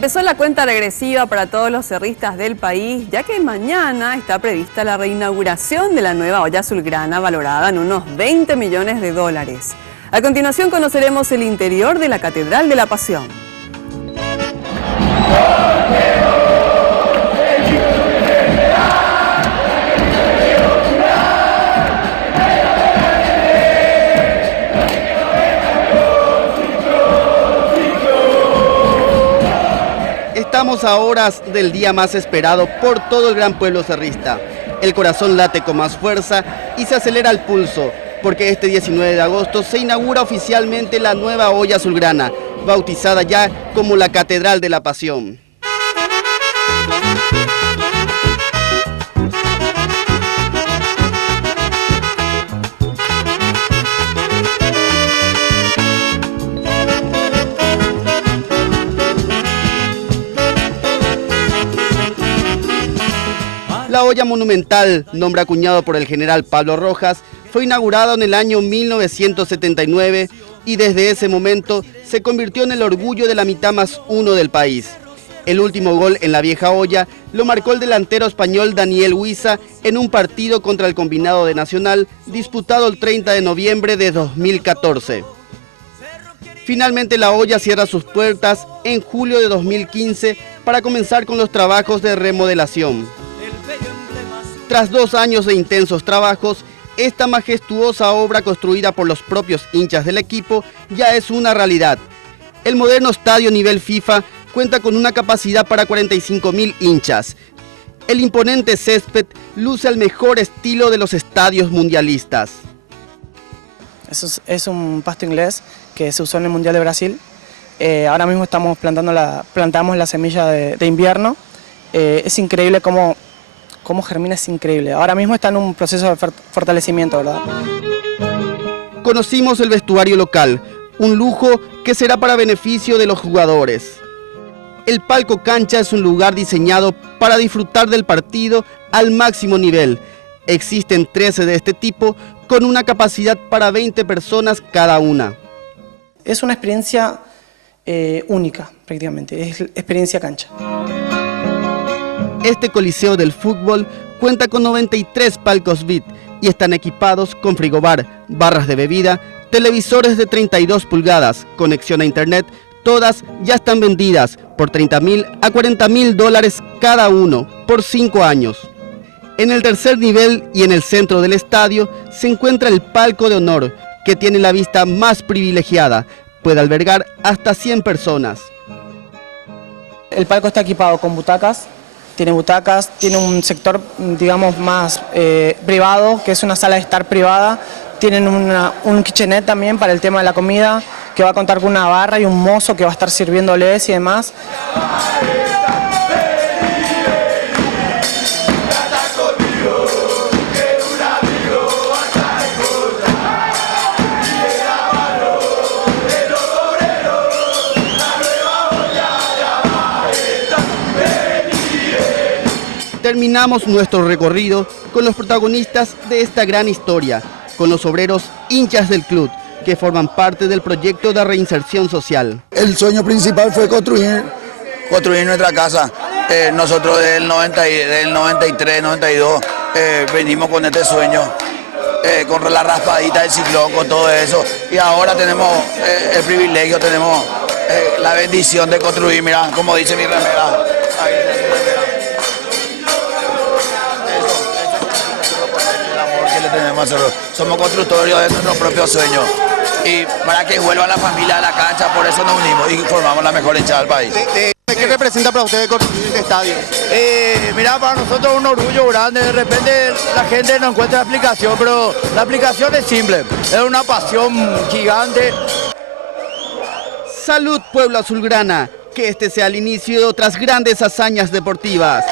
Empezó la cuenta regresiva para todos los cerristas del país, ya que mañana está prevista la reinauguración de la nueva olla azulgrana valorada en unos 20 millones de dólares. A continuación conoceremos el interior de la Catedral de la Pasión. Estamos a horas del día más esperado por todo el gran pueblo cerrista. El corazón late con más fuerza y se acelera el pulso, porque este 19 de agosto se inaugura oficialmente la nueva olla azulgrana, bautizada ya como la Catedral de la Pasión. La olla monumental, nombre acuñado por el general Pablo Rojas, fue inaugurada en el año 1979 y desde ese momento se convirtió en el orgullo de la mitad más uno del país. El último gol en la vieja olla lo marcó el delantero español Daniel Huiza en un partido contra el combinado de Nacional disputado el 30 de noviembre de 2014. Finalmente la olla cierra sus puertas en julio de 2015 para comenzar con los trabajos de remodelación. Tras 2 años de intensos trabajos, esta majestuosa obra construida por los propios hinchas del equipo ya es una realidad. El moderno estadio nivel FIFA cuenta con una capacidad para 45.000 hinchas. El imponente césped luce al mejor estilo de los estadios mundialistas. Es un pasto inglés que se usó en el Mundial de Brasil. Ahora mismo estamos plantamos la semilla de invierno. Es increíble cómo germina, es increíble. Ahora mismo está en un proceso de fortalecimiento, ¿verdad? Conocimos el vestuario local, un lujo que será para beneficio de los jugadores. El palco cancha es un lugar diseñado para disfrutar del partido al máximo nivel. Existen 13 de este tipo con una capacidad para 20 personas cada una. Es una experiencia única, prácticamente, es experiencia cancha. Este coliseo del fútbol cuenta con 93 palcos VIP y están equipados con frigobar, barras de bebida, televisores de 32 pulgadas, conexión a internet. Todas ya están vendidas por $30.000 a $40.000 cada uno por 5 años. En el tercer nivel y en el centro del estadio se encuentra el palco de honor, que tiene la vista más privilegiada. Puede albergar hasta 100 personas. El palco está equipado con butacas. Tiene butacas, tiene un sector, digamos, más privado, que es una sala de estar privada. Tienen un kitchenette también para el tema de la comida, que va a contar con una barra y un mozo que va a estar sirviéndoles y demás. Terminamos nuestro recorrido con los protagonistas de esta gran historia, con los obreros hinchas del club, que forman parte del proyecto de reinserción social. El sueño principal fue construir nuestra casa. Nosotros del 93, 92, venimos con este sueño, con la raspadita del ciclón, con todo eso. Y ahora tenemos el privilegio, tenemos la bendición de construir, mira, como dice mi remera. Ahí, somos constructores de nuestros propios sueños y para que vuelva la familia a la cancha, por eso nos unimos y formamos la mejor hinchada del país. ¿Qué representa para ustedes construir este estadio? Mira, para nosotros es un orgullo grande. De repente la gente no encuentra la explicación, pero la explicación es simple, es una pasión gigante. Salud, pueblo azulgrana, que este sea el inicio de otras grandes hazañas deportivas.